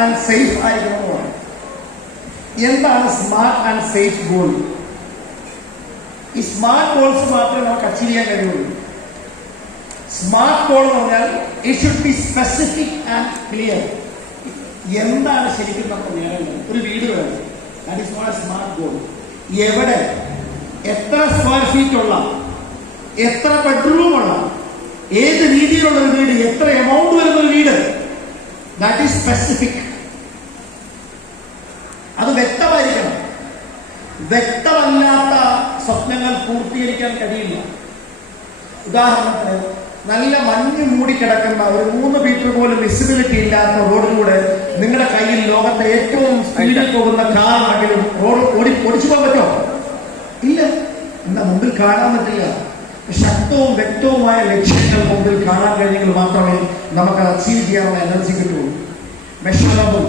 And safe ആയിരിക്കണമെന്ന്. എന്താണ് smart and safe goal? ഈ സ്മാർട്ട് ഗോൾസ് മാത്രമേ നമുക്ക് അച്ചീവ് ചെയ്യാൻ കഴിയുള്ളൂ. സ്മാർട്ട് ഗോൾ എന്ന് പറഞ്ഞാൽ it should be specific and clear. എന്താണ് ശരിക്കും നമുക്ക് നേടേണ്ടത്? ഒരു വീട് വേണം, that is not a smart goal. എവിടെ, എത്ര സ്ക്വയർ ഫീറ്റ് ഉള്ള, എത്ര ബെഡ്റൂം ഉള്ള, ഏത് രീതിയിലുള്ള ഒരു വീട്, എത്ര എമൗണ്ട് വരുന്ന ഒരു വീട്, ദാറ്റ് ഈസ് സ്പെസിഫിക്. അത് വ്യക്തമായിരിക്കണം. വ്യക്തമല്ലാത്ത സ്വപ്നങ്ങൾ പൂർത്തീകരിക്കാൻ കഴിയില്ല. ഉദാഹരണത്തിന്, നല്ല മഞ്ഞ് മൂടിക്കിടക്കുന്ന ഒരു 3 മീറ്റർ പോലും വിസിബിലിറ്റി ഇല്ലാത്ത റോഡിലൂടെ നിങ്ങളുടെ കയ്യിൽ ലോകത്തെ ഏറ്റവും സ്പീഡിൽ പോകുന്ന കാറാണെങ്കിലും റോഡ് ഓടിച്ചു പോകാൻ പറ്റുമോ? ഇല്ല. എന്താ, മുമ്പിൽ കാണാൻ പറ്റില്ല. ശക്തവും വ്യക്തവുമായ ലക്ഷ്യങ്ങൾ മുമ്പിൽ കാണാൻ കഴിഞ്ഞെങ്കിൽ മാത്രമേ നമുക്ക് അച്ചീവ് ചെയ്യാനുള്ള എനർജി കിട്ടുള്ളൂ. മെഷറബിൾ,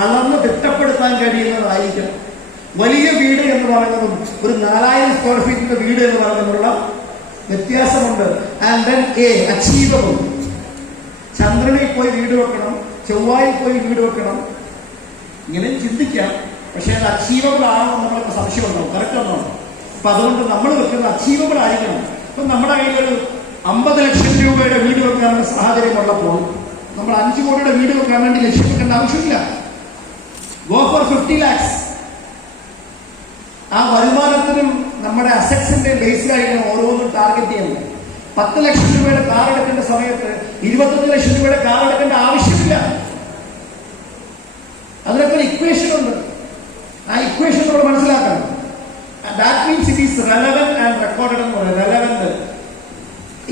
അളന്ന് തിട്ടപ്പെടുത്താൻ കഴിയുന്നതായിരിക്കണം. വലിയ വീട് എന്ന് പറയുന്നതും ഒരു 4000 സ്ക്വയർ ഫീറ്റിന്റെ വീട് എന്ന് പറയുന്നതിനുള്ള വ്യത്യാസമുണ്ട്. And then achievable. ചന്ദ്രനിൽ പോയി വീട് വെക്കണം, ചൊവ്വായിൽ പോയി വീട് വെക്കണം, ഇങ്ങനെ ചിന്തിക്കാം. പക്ഷെ അത് അച്ചീവബിൾ ആണോ നമ്മൾക്ക് സംശയം ഉണ്ടാവും. കറക്റ്റ് ആണോ? അപ്പൊ അതുകൊണ്ട് നമ്മൾ വെക്കുന്നത് അച്ചീവബിൾ ആയിരിക്കണം. ഇപ്പൊ നമ്മുടെ കയ്യിലൊരു 50 ലക്ഷം രൂപയുടെ വീട് വെക്കാനുള്ള സാഹചര്യം ഉള്ളപ്പോൾ നമ്മൾ 5 കോടിയുടെ വീട് വെക്കാൻ വേണ്ടി ലക്ഷ്യം വെക്കേണ്ട ആവശ്യമില്ല. Go for 50 lakhs. ആ വരുമാനത്തിനും നമ്മുടെ അസറ്റ്സിന്റെ ബേസിലായിരിക്കണം ഓരോന്നും ടാർഗറ്റ് ചെയ്യുന്നത്. 10 ലക്ഷം രൂപയുടെ കാർ എടുക്കേണ്ട സമയത്ത് 25 ലക്ഷം രൂപയുടെ കാർ എടുക്കേണ്ട ആവശ്യമില്ല. അതിനൊക്കെ ഒരു ഇക്വേഷൻ ഉണ്ട്. ആ ഇക്വേഷൻ നമ്മൾ മനസ്സിലാക്കണം. That means it is relevant and recorded എന്ന് പറയുന്നത്. റെലവന്റ്.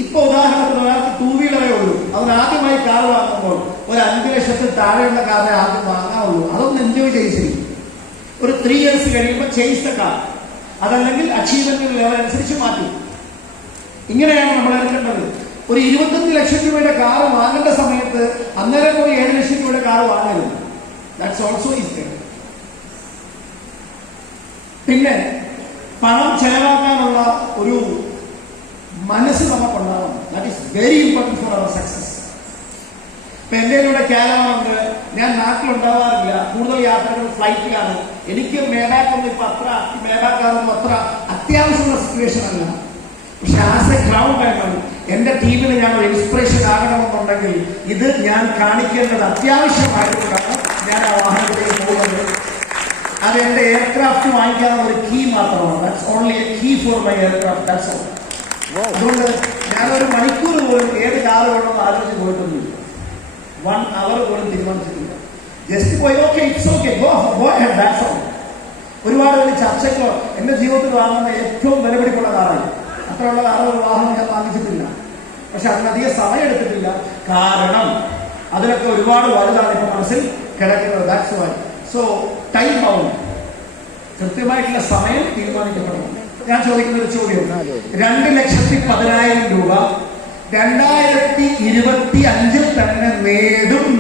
ഇപ്പൊ ഉദാഹരണത്തിന് ഒരാൾക്ക് 2 വീലറേ ഉള്ളൂ. അവൻ ആദ്യമായി കാർ വാങ്ങുമ്പോൾ ഒരു 5 ലക്ഷത്തിൽ താഴെയുള്ള കാറിനെ ആദ്യം വാങ്ങാവുള്ളൂ. അതൊന്ന് എൻജോയ് ചെയ്തിരിക്കും. ഒരു 3 years കഴിയുമ്പോൾ ചേഞ്ച് ദ കാർ. അതല്ലെങ്കിൽ അച്ചീവ്മെന്റ് ലെവൽ അനുസരിച്ച് മാറ്റും. ഇങ്ങനെയാണ് നമ്മൾ എടുക്കേണ്ടത്. ഒരു 25 ലക്ഷം രൂപയുടെ കാർ വാങ്ങേണ്ട സമയത്ത് അന്നേരം പോയി 7 ലക്ഷം രൂപയുടെ കാർ വാങ്ങരുത്. That's also is there. പിന്നെ പണം ചെലവാക്കാനുള്ള ഒരു മനസ്സ് നമുക്കുണ്ടാവണം. That is very important for our success. ഇപ്പൊ എന്റെ കൂടെ ക്യാരവാനുണ്ട്. ഞാൻ നാട്ടിലുണ്ടാവാറില്ല. കൂടുതൽ യാത്രകൾ ഫ്ലൈറ്റിലാണ്. എനിക്ക് മേബാക്കൊന്നും ഇപ്പൊ മേബാക്കാറൊന്നും അത്ര അത്യാവശ്യമുള്ള സിറ്റുവേഷൻ അല്ല. പക്ഷെ ആസ് എ ഗ്രൗണ്ട് മാൻ എന്റെ ടീമിന് ഞാൻ ഒരു ഇൻസ്പിറേഷൻ ആകണമെന്നുണ്ടെങ്കിൽ ഇത് ഞാൻ കാണിക്കേണ്ടത് അത്യാവശ്യമായതുകൊണ്ടാണ് ഞാൻ ആ വാഹനത്തിലേക്ക് പോകുന്നത്. അത് എന്റെ എയർക്രാഫ്റ്റ് വാങ്ങിക്കാനുള്ള ഒരു കീ മാത്രമാണ്. That's only a key for my aircraft. That's all. അതുകൊണ്ട് ഞാനൊരു മണിക്കൂർ പോലും ഏത് കാർ വേണമെന്ന് ആലോചിച്ച് പോയിട്ടൊന്നുമില്ല. 1 hour പോലും തീരുമാനിച്ചിട്ടില്ല. ജസ്റ്റ് പോയി okay, it's okay, go ahead, that's all. ഒരുപാട് വലിയ ചർച്ചകളോ എന്റെ ജീവിതത്തിൽ വാങ്ങുന്ന ഏറ്റവും വിലപിടിപ്പുള്ള കാറാണ്. അത്രയുള്ള കാറുള്ള വാഹനം ഞാൻ വാങ്ങിച്ചിട്ടില്ല. പക്ഷെ അതിനധികം സമയം എടുത്തിട്ടില്ല. കാരണം അതിലൊക്കെ ഒരുപാട് വലുതാണ് ഇപ്പൊ മനസ്സിൽ കിടക്കുന്നത്. That's why. So time bound, കൃത്യമായിട്ടുള്ള സമയം തീരുമാനിക്കപ്പെടണം. ഞാൻ ചോദിക്കുന്ന ഒരു ചോദ്യം, 2,10,000 രൂപ 2025 തന്നെ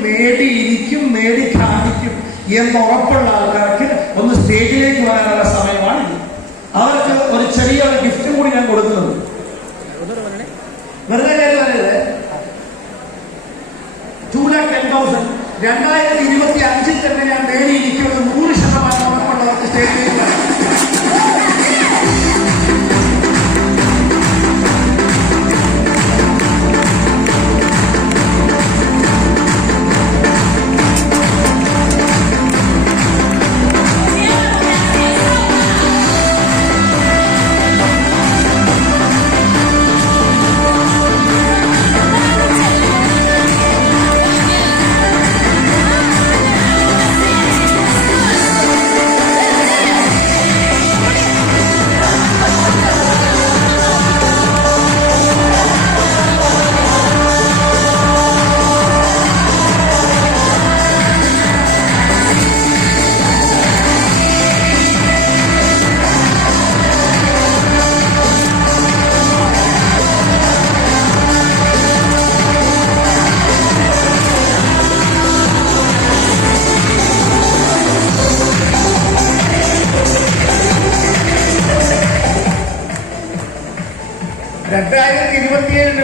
നേടിയിരിക്കും, നേടി കാണിക്കും എന്ന് ഉറപ്പുള്ള ആൾക്കാർക്ക് ഒന്ന് സ്റ്റേജിലേക്ക് വരാനുള്ള സമയമാണ്. അവർക്ക് ഒരു ചെറിയ ഗിഫ്റ്റ് കൂടി ഞാൻ കൊടുക്കുന്നത്. വെറുതെ കാര്യമല്ലേ. 2,10,000 2025 തന്നെ ഞാൻ നേടിയിരിക്കുന്നത് 100% ഉറപ്പുള്ളവർക്ക് സ്റ്റേജിലേക്ക് വരാം.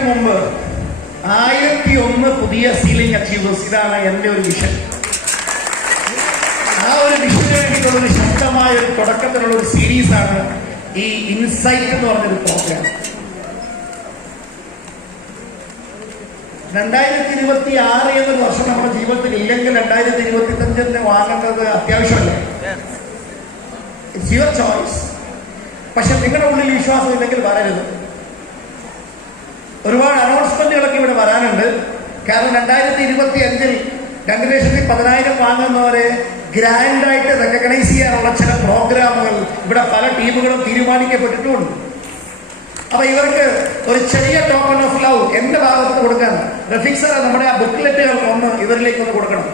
മുമ്പ് 1001 പുതിയ സീലിംഗ് അച്ചീവേഴ്സ്. ഇതാണ് എന്റെ ഒരു വിഷൻ. ആ ഒരു വിഷയത്തിന് വേണ്ടിയിട്ടുള്ള ഒരു ശക്തമായ ഒരു തുടക്കത്തിലുള്ള ഒരു സീരീസാണ് ഈ ഇൻസൈറ്റ് എന്ന് പറഞ്ഞൊരു പ്രോഗ്രാം. 2026 എന്നൊരു വർഷം നമ്മുടെ ജീവിതത്തിൽ ഇല്ലെങ്കിൽ 2025 വാങ്ങേണ്ടത് അത്യാവശ്യമല്ലേ? It's your choice. പക്ഷെ നിങ്ങളുടെ ഉള്ളിൽ വിശ്വാസം ഇല്ലെങ്കിൽ വരരുത്. ഒരുപാട് അനൗൺസ്മെന്റുകളൊക്കെ ഇവിടെ വരാനുണ്ട്. കാരണം 2025 2,10,000 വാങ്ങുന്നവരെ ഗ്രാൻഡായിട്ട് റെക്കഗ്നൈസ് ചെയ്യാനുള്ള ചില പ്രോഗ്രാമുകൾ ഇവിടെ പല ടീമുകളും തീരുമാനിക്കപ്പെട്ടിട്ടുമുണ്ട്. അപ്പൊ ഇവർക്ക് ഒരു ചെറിയ ടോക്കൺ ഓഫ് ലവ് എന്റെ ഭാഗത്ത് കൊടുക്കാൻ റഫീഖ് സാർ നമ്മുടെ ആ ബുക്ക്ലെറ്റുകൾ ഒന്ന് ഇവരിലേക്ക് ഒന്ന് കൊടുക്കണം.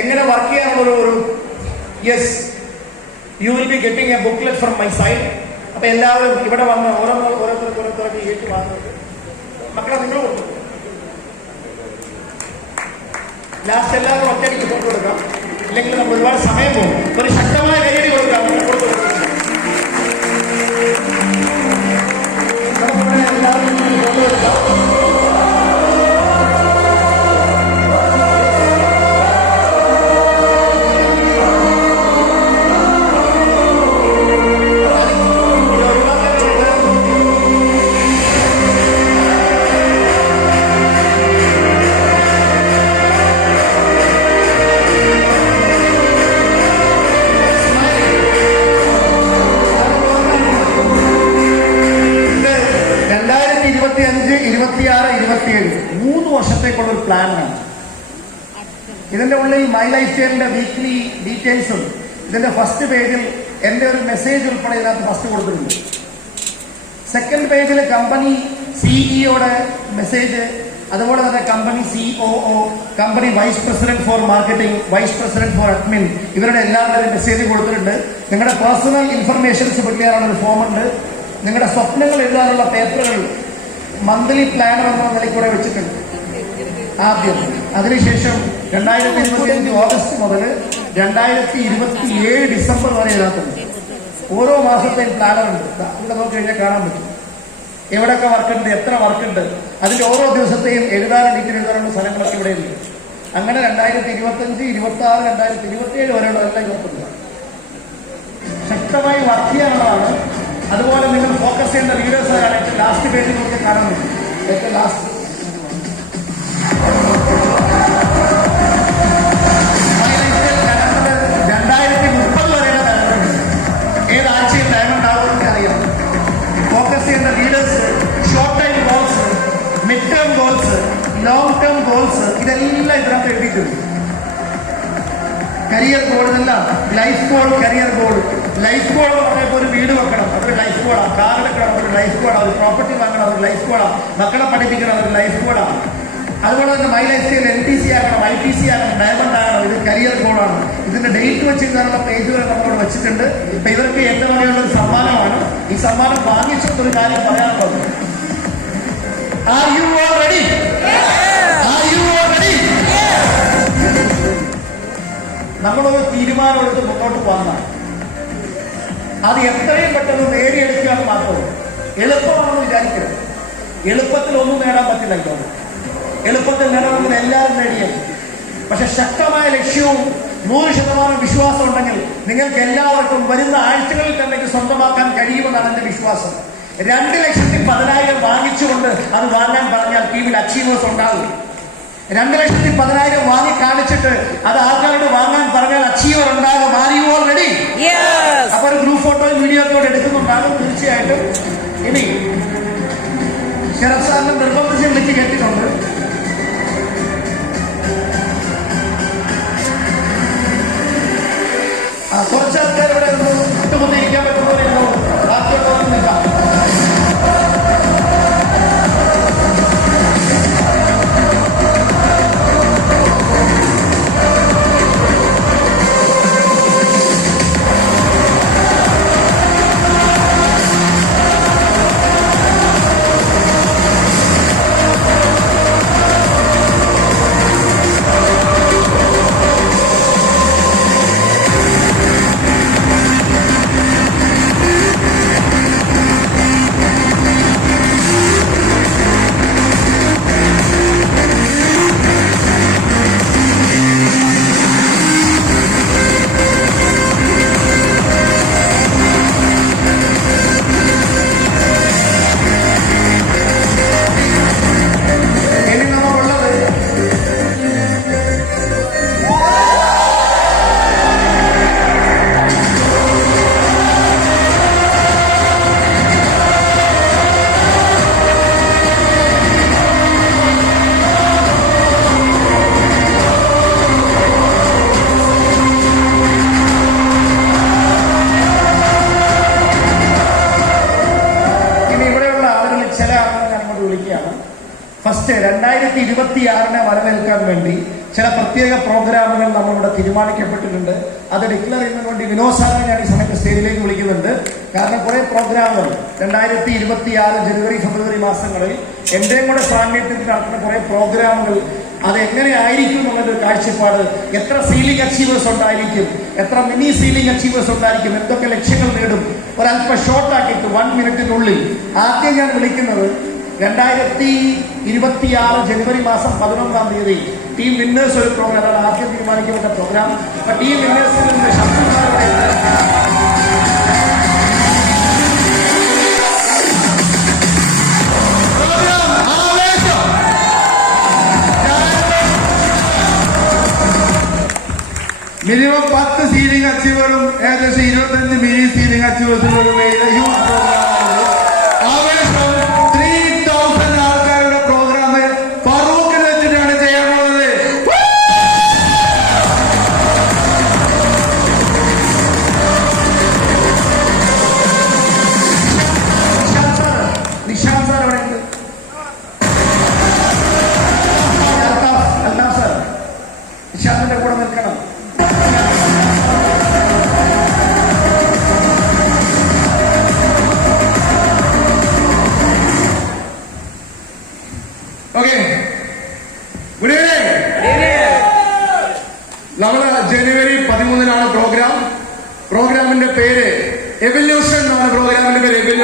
എങ്ങനെ വർക്ക് ചെയ്യാനുള്ള ഒരു yes, you will be getting A booklet from my side. അപ്പൊ എല്ലാവരും ഇവിടെ വന്ന് ഓരോരുത്തർക്ക് ഏറ്റു വാങ്ങുന്നത് മക്കളെ നിങ്ങൾ കൊടുക്കും. ലാസ്റ്റ് എല്ലാവരും ഒറ്റയ്ക്ക് ഫോട്ടോ കൊടുക്കാം, ഇല്ലെങ്കിൽ നമ്മൾ ഒരുപാട് സമയം പോകും. ഒരു ശക്തമായ കൈയടി കൊടുക്കാം. എല്ലാവരും ഫോട്ടോ എടുക്കാം. വർഷത്തേക്കുള്ള ഒരു പ്ലാനാണ്. ഇതിന്റെ ഉള്ളിൽ മൈ ലൈഫ് സ്റ്റൈലിന്റെ വീക്ക്ലി ഡീറ്റെയിൽസും ഇതിന്റെ ഫസ്റ്റ് പേജിൽ എന്റെ ഒരു മെസ്സേജ് ഉൾപ്പെടെ ഇതിനകത്ത് ഫസ്റ്റ് കൊടുത്തിട്ടുണ്ട്. സെക്കൻഡ് പേജിൽ കമ്പനി സിഇഒയുടെ മെസ്സേജ്, അതുപോലെ തന്നെ company COO, company vice president for marketing, vice president for admin, ഇവരുടെ എല്ലാവരുടെയും മെസ്സേജ് കൊടുത്തിട്ടുണ്ട്. നിങ്ങളുടെ പേഴ്സണൽ ഇൻഫർമേഷൻസ് ഫിൽ ചെയ്യാനുള്ള ഒരു ഫോം ഉണ്ട്. നിങ്ങളുടെ സ്വപ്നങ്ങൾ എഴുതാനുള്ള പേപ്പറുകൾ മന്ത്ലി പ്ലാനർ എന്ന നിലയ്ക്കൂടെ വെച്ചിട്ടുണ്ട് ആദ്യം. അതിനുശേഷം 2025 ഓഗസ്റ്റ് മുതൽ 2027 ഡിസംബർ വരെ ഇതിനകത്തുണ്ട്. ഓരോ മാസത്തെയും പ്ലാനർ ഉണ്ട്. ഇവിടെ നോക്കി കഴിഞ്ഞാൽ കാണാൻ പറ്റും എവിടെയൊക്കെ വർക്കുണ്ട്, എത്ര വർക്കുണ്ട്, അതിന്റെ ഓരോ ദിവസത്തെയും എഴുതാനുള്ള സ്ഥലങ്ങളൊക്കെ ഇവിടെ ഉണ്ട്. അങ്ങനെ 2025, 26, 2027 വരെയുള്ളതെല്ലാം ഇവർക്കുണ്ട്. ശക്തമായി വർക്ക് ചെയ്യാനുള്ളതാണ്. അതുപോലെ നിങ്ങൾ ഫോക്കസ് ചെയ്യേണ്ട വീഡിയോസ് ആയിട്ട് ലാസ്റ്റ് പേജിൽ നോക്കി കാണാൻ പറ്റും. ഏറ്റവും ലാസ്റ്റ് 2030 വരെയുള്ള ഡയമണ്ട്. ഏതാഴ്ചയിൽ ഡയമണ്ട് ആവുമെന്ന് അറിയാം. ഫോക്കസ് ചെയ്യുന്ന leaders, short time goals, mid term goals, long term goals, ഇതെല്ലാം ഇതിനകത്ത് എഴുതിയിട്ടുണ്ട്. കരിയർ ഗോൾ എല്ലാം life goal, career goal. Life goal എന്ന് പറയുമ്പോൾ ഒരു വീട് വെക്കണം, അതൊരു ലൈഫ് ഗോളാണ്. കാർ എടുക്കണം, അതൊരു ലൈഫ് ഗോളാണ്. ഒരു പ്രോപ്പർട്ടി വാങ്ങണം, അതൊരു ലൈഫ് ഗോളാണ്. മക്കളെ പഠിപ്പിക്കണം, അതൊരു ലൈഫ് ഗോളാണ്. അതുപോലെ തന്നെ മൈ ലൈഫ് സ്റ്റൈൽ NTC ആകണം, ITC ആകണം, ഡയമണ്ട് ആകണം. ഇത് കരിയർ ഗോളാണ്. ഇതിന്റെ ഡേറ്റ് വെച്ചിരുന്നുള്ള പേജുകൾ നമ്മളോട് വെച്ചിട്ടുണ്ട്. ഇപ്പൊ ഇവർക്ക് ഏറ്റവും വലിയുള്ള ഒരു സമ്മാനമാണ്. ഈ സമ്മാനം വാങ്ങിച്ചിട്ടൊരു കാര്യം പറയാനുള്ളത്. Are you all ready? Are you all ready? നമ്മളൊരു തീരുമാനമെടുത്ത് മുന്നോട്ട് പോകാം. അത് എത്രയും പെട്ടെന്ന് നേടിയെടുക്കാൻ മാത്രമേ. എളുപ്പമാണെന്ന് വിചാരിക്കരുത്. എളുപ്പത്തിൽ ഒന്നും നേടാൻ പറ്റില്ല. എളുപ്പത്തിൽ നേടണമെന്ന് എല്ലാവരും നേടിയത്. പക്ഷെ ശക്തമായ ലക്ഷ്യവും 100% വിശ്വാസം ഉണ്ടെങ്കിൽ നിങ്ങൾക്ക് എല്ലാവർക്കും വരുന്ന ആഴ്ചകളിൽ തന്നെ സ്വന്തമാക്കാൻ കഴിയുമെന്നാണ് എന്റെ വിശ്വാസം. 2,10,000 വാങ്ങിച്ചുകൊണ്ട് അത് വാങ്ങാൻ പറഞ്ഞാൽ ടീമിൽ അച്ചീവേഴ്സ് ഉണ്ടാകും. 2,10,000 വാങ്ങി കാണിച്ചിട്ട് അത് ആൾക്കാരോട് വാങ്ങാൻ പറഞ്ഞാൽ അച്ചീവർ ഉണ്ടാകും. Are you all ready? അപ്പൊ ഒരു ഗ്രൂപ്പ് ഫോട്ടോയും വീഡിയോ ഒക്കെ എടുക്കുന്നുണ്ടാകും തീർച്ചയായിട്ടും. ഇനി ശരത് സാറിന് നിർബന്ധിച്ച് വിളിച്ച് കേട്ടിട്ടുണ്ട്. കുറച്ച് ആൾക്കാർ ഇവിടെ വിട്ടുകൊണ്ടിരിക്കാൻ പറ്റുന്നവരുണ്ടോ? ബാക്കിയുള്ളവർ നിൽക്കാം. 2026 വരവേൽക്കാൻ വേണ്ടി ചില പ്രത്യേക പ്രോഗ്രാമുകൾ നമ്മളിവിടെ തീരുമാനിക്കപ്പെട്ടിട്ടുണ്ട്. അത് ഡിക്ലെയർ ചെയ്യുന്നതിന് വേണ്ടി വിനോദ് സാറിനെ ഞാൻ ഈ സമയത്ത് സ്റ്റേജിലേക്ക് വിളിക്കുന്നുണ്ട്. കാരണം കുറെ പ്രോഗ്രാമുകൾ 2026 ജനുവരി ഫെബ്രുവരി മാസങ്ങളിൽ എന്റെയും കൂടെ സാന്നിധ്യത്തിൽ നടത്തുന്ന കുറെ പ്രോഗ്രാമുകൾ അത് എങ്ങനെ ആയിരിക്കും എന്നുള്ളൊരു കാഴ്ചപ്പാട്, എത്ര സീലിംഗ് അച്ചീവേഴ്സ് ഉണ്ടായിരിക്കും, എത്ര മിനി സീലിംഗ് അച്ചീവേഴ്സ് ഉണ്ടായിരിക്കും, എന്തൊക്കെ ലക്ഷ്യങ്ങൾ നേടും, ഒരല്പം ഷോർട്ടാക്കിയിട്ട് 1 മിനിറ്റിനുള്ളിൽ ആദ്യം ഞാൻ വിളിക്കുന്നത് 2026 ജനുവരി മാസം 11-ാം തീയതി ടീം വിന്നേഴ്സ് ഒരു പ്രോഗ്രാം, അതാണ് ആദ്യം തീരുമാനിക്കപ്പെട്ട പ്രോഗ്രാം. അപ്പൊ ടീം വിന്നേഴ്സിൽ നിന്ന് ശബ്ദന്മാരുടെ മിനിമം 10 സീലിംഗ് അച്ചീവറും ഏകദേശം 25 മിനി സീലിംഗ് അച്ചീവേഴ്സും യൂത്ത് പ്രോഗ്രാമാണ്. ആവേശം 3000 ആൾക്കാരുടെ പ്രോഗ്രാം ഫറൂഖിൽ വെച്ചിട്ടാണ് ചെയ്യാൻ പോകുന്നത്. നിഷാന്ത് സാർ അവിടെ ഉണ്ട്. അൽതാഫ് സാർ നിഷാന്തിന്റെ കൂടെ നിൽക്കണം. Okay, good evening. നമ്മള് ജനുവരി 13-നാണ് പ്രോഗ്രാമിന്റെ പേര് എവല്യൂഷൻ എന്നാണ്. പ്രോഗ്രാമിന്റെ പേര് എവല്യൂഷൻ.